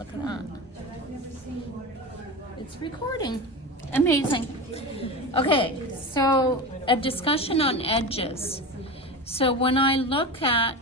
Look at that. It's recording. Amazing. Okay, so a discussion on edges. So when I look at,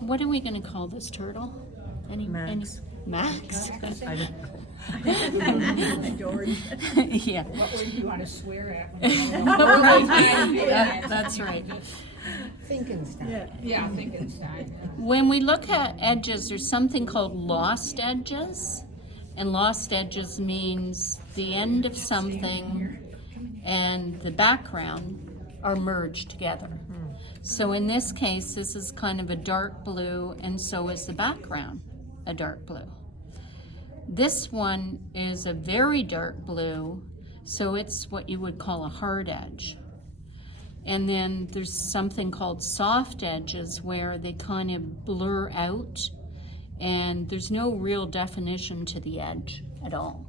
what are we going to call this turtle? Max. Max? I don't know. George. Yeah. What word do you want to swear at? That's right. Finkenstein. Yeah, Finkenstein. When we look at edges, there's something called lost edges. And lost edges means the end of something and the background are merged together. So in this case, this is kind of a dark blue, and so is the background a dark blue. This one is a very dark blue, so it's what you would call a hard edge. And then there's something called soft edges where they kind of blur out and there's no real definition to the edge at all.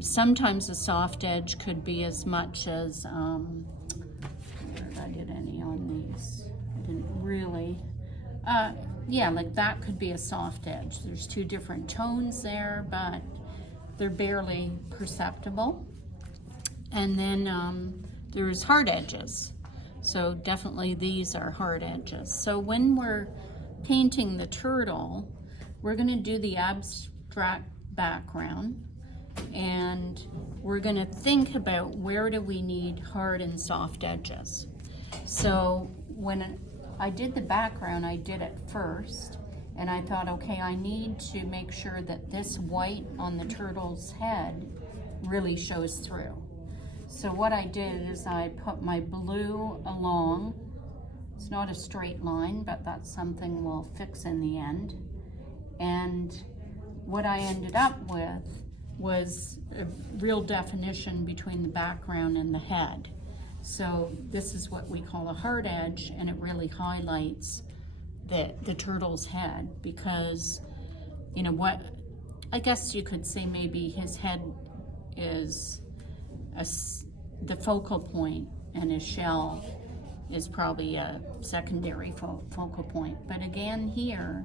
Sometimes a soft edge could be as much as, if I did any on these, I didn't really. Yeah, like that could be a soft edge. There's two different tones there, but they're barely perceptible. And then there's hard edges. So definitely these are hard edges. So when we're painting the turtle, we're going to do the abstract background and we're going to think about where do we need hard and soft edges. So when I did the background, I did it first and I thought, okay, I need to make sure that this white on the turtle's head really shows through. So what I did is I put my blue along. It's not a straight line, but that's something we'll fix in the end. And what I ended up with was a real definition between the background and the head. So this is what we call a hard edge, and it really highlights the turtle's head because, you know what, I guess you could say maybe his head is the focal point and his shell is probably a secondary focal point. But again here,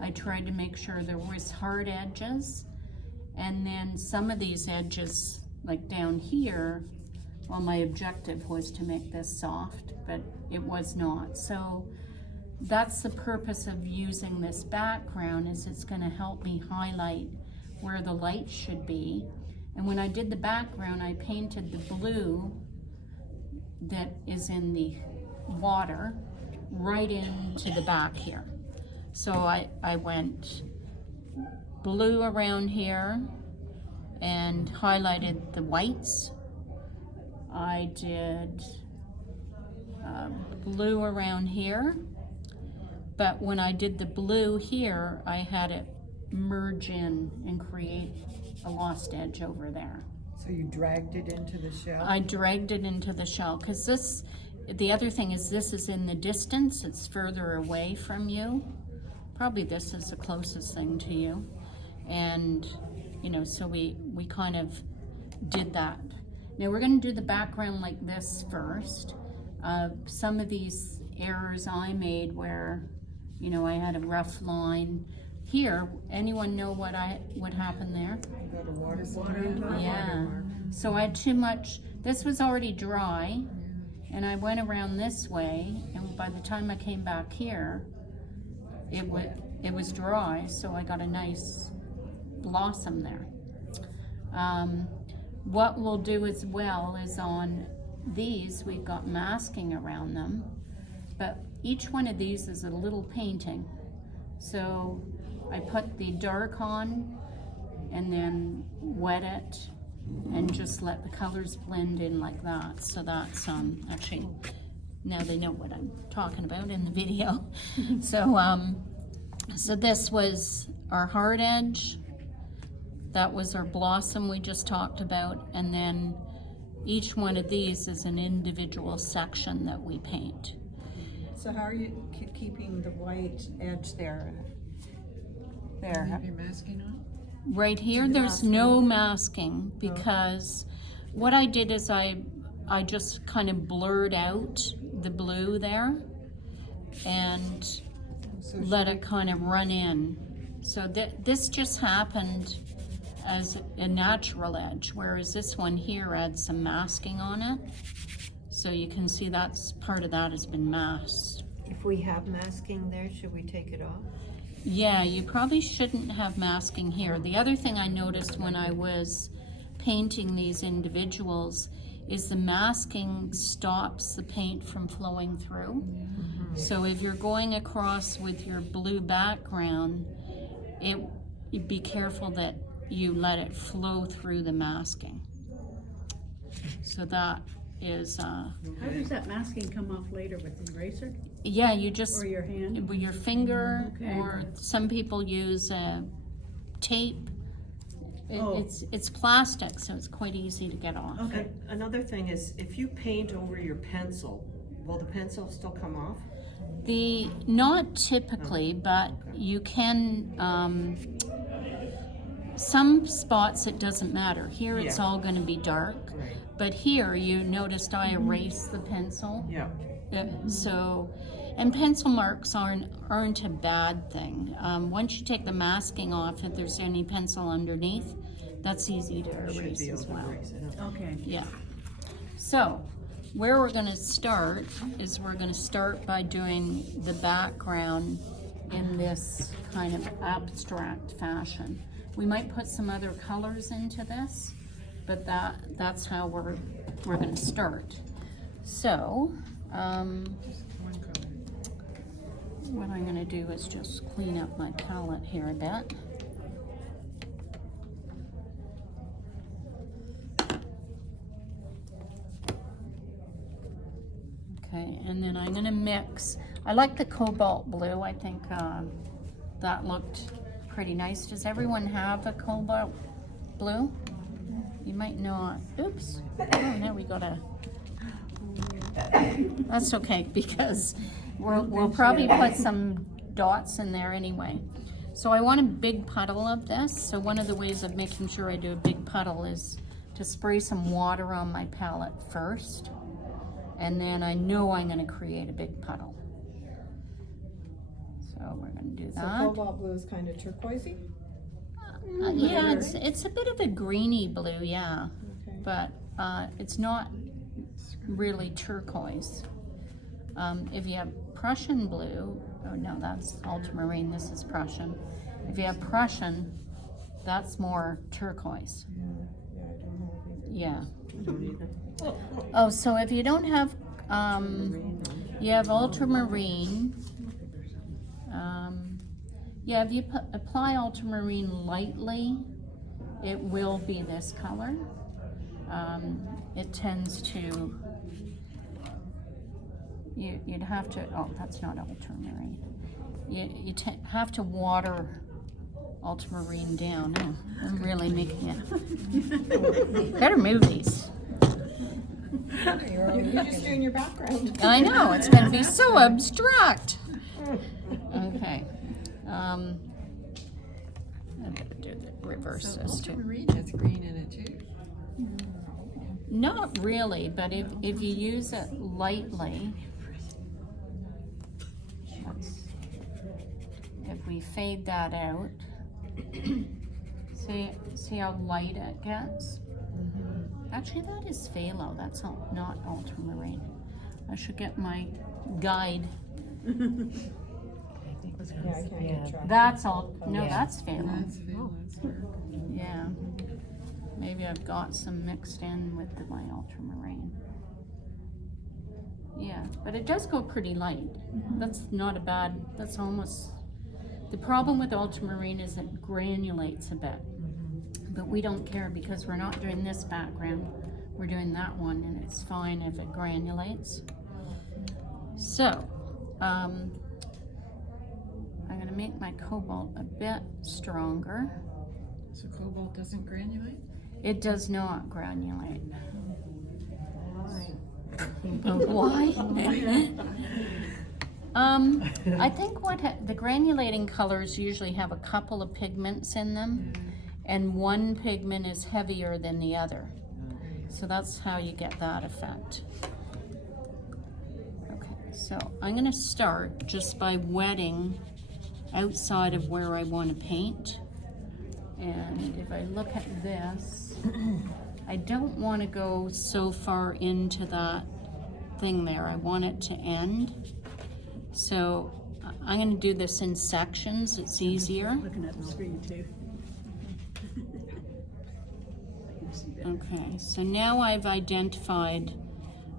I tried to make sure there was hard edges, and then some of these edges, like down here, well, my objective was to make this soft, but it was not. So that's the purpose of using this background, is it's gonna help me highlight where the light should be. And when I did the background, I painted the blue that is in the water right into the back here. So I went blue around here and highlighted the whites. I did blue around here, but when I did the blue here, I had it merge in and create a lost edge over there. So you dragged it into the shell? I dragged it into the shell because this, the other thing is this is in the distance, it's further away from you. Probably this is the closest thing to you. And, you know, so we kind of did that. Now we're going to do the background like this first. Some of these errors I made where, you know, I had a rough line. Here, anyone know what happened there? Got a watermark. Yeah. So I had too much. This was already dry, and I went around this way, and by the time I came back here, it was dry, so I got a nice blossom there. What we'll do as well is on these, we've got masking around them, but each one of these is a little painting. So I put the dark on and then wet it and just let the colors blend in like that. So that's actually, now they know what I'm talking about in the video. So this was our hard edge. That was our blossom we just talked about, and then each one of these is an individual section that we paint. So how are you keeping the white edge there? There. Have your masking on? Right here, there's no masking because what I did is I just kind of blurred out the blue there and let it kind of run in. So this just happened as a natural edge, whereas this one here adds some masking on it. So you can see that's part of that has been masked. If we have masking there, should we take it off? Yeah, you probably shouldn't have masking here. The other thing I noticed when I was painting these individuals is the masking stops the paint from flowing through. So if you're going across with your blue background, you be careful that you let it flow through the masking. So that is, How does that masking come off later, with the eraser yeah, you just, or your hand? with your finger, Okay. or some people use tape. Oh. It's plastic, so it's quite easy to get off. Okay. Another thing is, if you paint over your pencil, will the pencil still come off? Not typically, but you can, some spots it doesn't matter. Here it's Yeah. all gonna be dark, Right. but here you noticed I erased the pencil. Yeah. So, and pencil marks aren't a bad thing. Once you take the masking off, if there's any pencil underneath, that's easy to Should erase be able as to well. erase it. Okay. Yeah. So, where we're going to start is we're going to start by doing the background in this kind of abstract fashion. We might put some other colors into this, but that's how we're going to start. So, what I'm going to do is just clean up my palette here a bit. Okay, and then I'm gonna mix. I like the cobalt blue. I think that looked pretty nice. Does everyone have a cobalt blue? You might not. Oops. Oh, now we got a. That's okay, because we'll probably put some dots in there anyway. So I want a big puddle of this. So one of the ways of making sure I do a big puddle is to spray some water on my palette first. And then I know I'm going to create a big puddle. So we're going to do So that. cobalt blue is kind of turquoisey? Yeah, it's a bit of a greeny blue, yeah. Okay. But it's not really turquoise. If you have Prussian blue, oh no, that's ultramarine, this is Prussian. If you have Prussian, that's more turquoise. Yeah, I don't have any. Yeah. Oh, so if you don't have, you have ultramarine. Yeah, if you apply ultramarine lightly, it will be this color. It tends to, you'd have to, oh, that's not ultramarine. You have to water ultramarine down. Oh, I'm really making it. Better move these. You're just doing your background. I know, it's going to be so abstract. Okay. I better do the reverse this too. Ultramarine has green in it too. Not really, but if you use it lightly, if we fade that out, see how light it gets? Actually, that is phthalo. That's not ultramarine. I should get my guide. Yeah, I can't get track. That's all. No, that's phthalo. That's fair. Yeah. Maybe I've got some mixed in with my ultramarine. Yeah, but it does go pretty light. That's not a bad. That's almost. The problem with ultramarine is it granulates a bit. But we don't care because we're not doing this background. We're doing that one, and it's fine if it granulates. So, I'm going to make my cobalt a bit stronger. So cobalt doesn't granulate? It does not granulate. Why? I think the granulating colors usually have a couple of pigments in them, and one pigment is heavier than the other. So that's how you get that effect. Okay, so I'm going to start just by wetting outside of where I want to paint. And if I look at this, I don't want to go so far into that thing there. I want it to end. So I'm going to do this in sections. It's easier. Looking at the screen too. I can see that. Okay, so now I've identified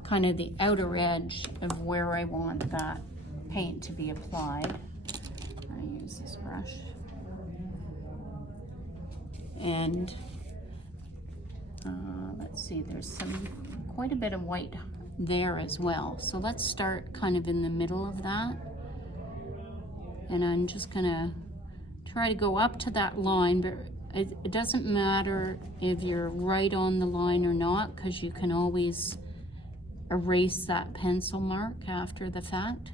kind of the outer edge of where I want that paint to be applied. I use this brush. And let's see, there's quite a bit of white there as well. So let's start kind of in the middle of that. And I'm just gonna try to go up to that line, but it doesn't matter if you're right on the line or not, because you can always erase that pencil mark after the fact.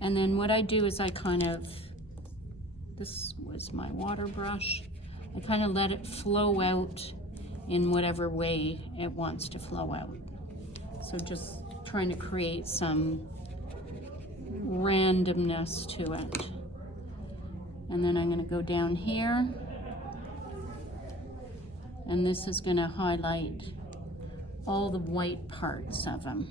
And then what I do is I kind of, this was my water brush, I kind of let it flow out in whatever way it wants to flow out. So just trying to create some randomness to it. And then I'm going to go down here, and this is going to highlight all the white parts of them.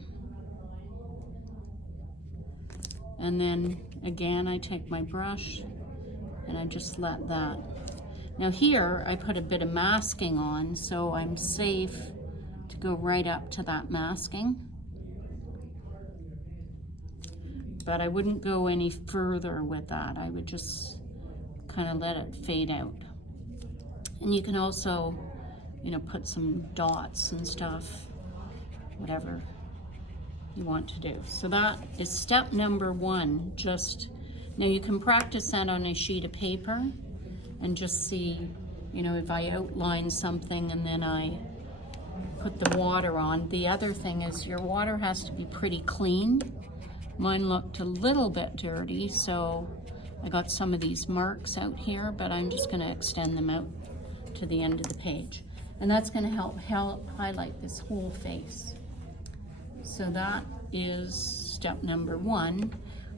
And then again, I take my brush and I just let that. Now here, I put a bit of masking on, so I'm safe to go right up to that masking. But I wouldn't go any further with that. I would just kind of let it fade out. And you can also, you know, put some dots and stuff, whatever you want to do. So that is step number one. Just, now you can practice that on a sheet of paper and just see, you know, if I outline something and then I put the water on. The other thing is your water has to be pretty clean. Mine looked a little bit dirty, so I got some of these marks out here, but I'm just going to extend them out to the end of the page. And that's going to help highlight this whole face. So that is step number one.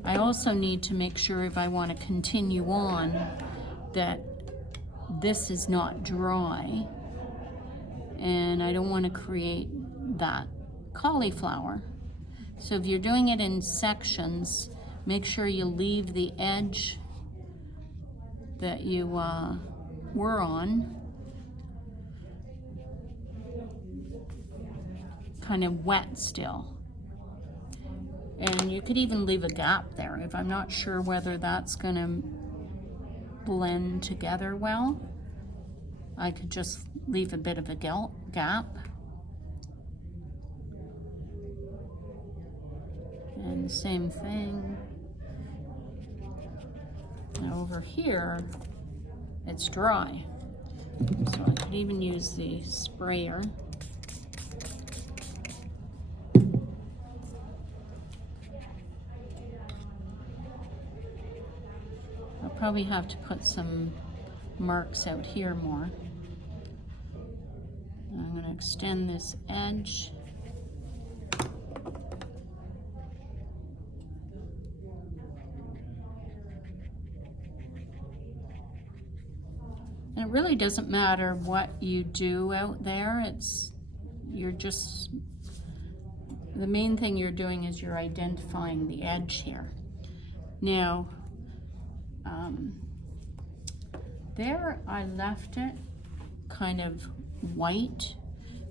I also need to make sure if I want to continue on that this is not dry, and I don't want to create that cauliflower. So if you're doing it in sections, make sure you leave the edge that you were on kind of wet still. And you could even leave a gap there. If I'm not sure whether that's gonna blend together well, I could just leave a bit of a gap. And same thing. Now over here, it's dry. So I could even use the sprayer. I'll probably have to put some marks out here more. I'm going to extend this edge. And it really doesn't matter what you do out there. You're just, the main thing you're doing is you're identifying the edge here. Now, there I left it kind of white,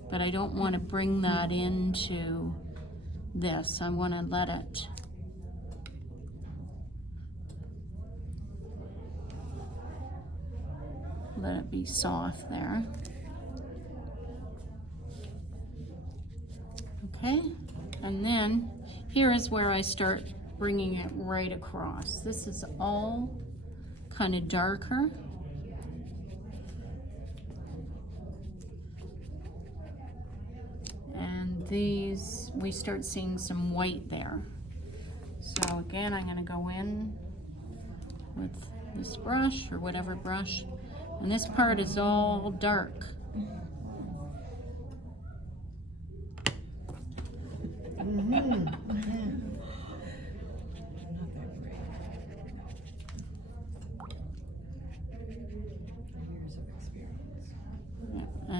but I don't want to bring that into this. I want to let it be soft there. Okay, and then here is where I start bringing it right across. This is all kind of darker. And these, we start seeing some white there. So again, I'm going to go in with this brush or whatever brush. And this part is all dark.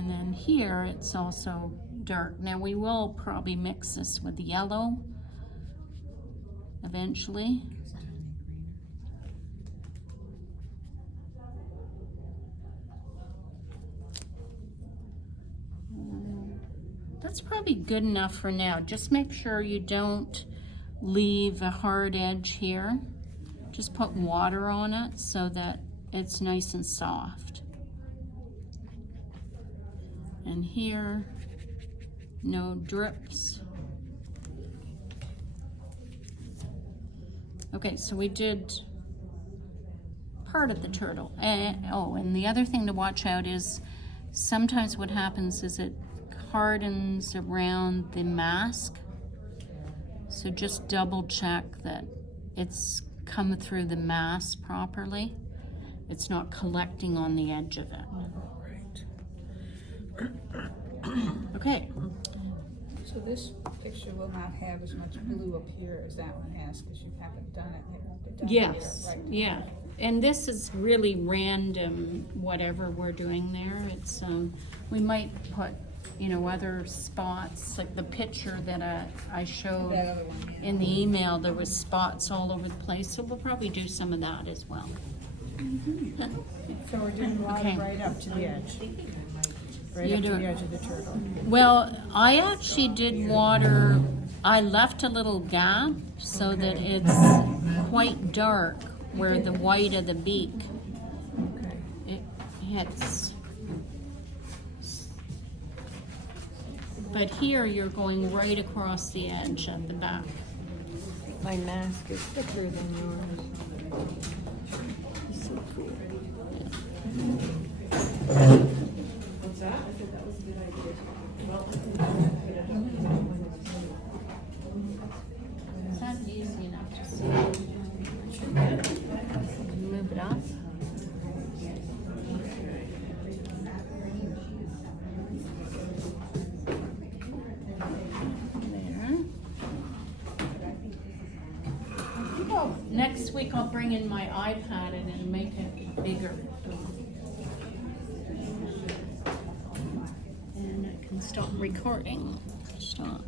And then here it's also dark. Now we will probably mix this with yellow eventually. That's probably good enough for now. Just make sure you don't leave a hard edge here. Just put water on it so that it's nice and soft. And here, no drips. Okay, so we did part of the turtle. And the other thing to watch out is sometimes what happens is it hardens around the mask. So just double check that it's come through the mask properly. It's not collecting on the edge of it. Okay. So this picture will not have as much blue up here as that one has, because you haven't done it. It won't be done Yes, here, right? yeah. And this is really random, whatever we're doing there. It's, we might put, you know, other spots, like the picture that I showed That other one, yeah. in the email, there was spots all over the place, so we'll probably do some of that as well. So we're doing water Okay. right up to the edge. Right You up do to it. the edge of the turtle. Well, I actually did water, I left a little gap so that it's quite dark where the white of the beak, Okay. it hits. But here you're going right across the edge at the back. My mask is thicker than yours. So cool. Is that easy enough to see? Move it up. There. Next week I'll bring in my iPad and make it bigger. And I can stop recording. Stop.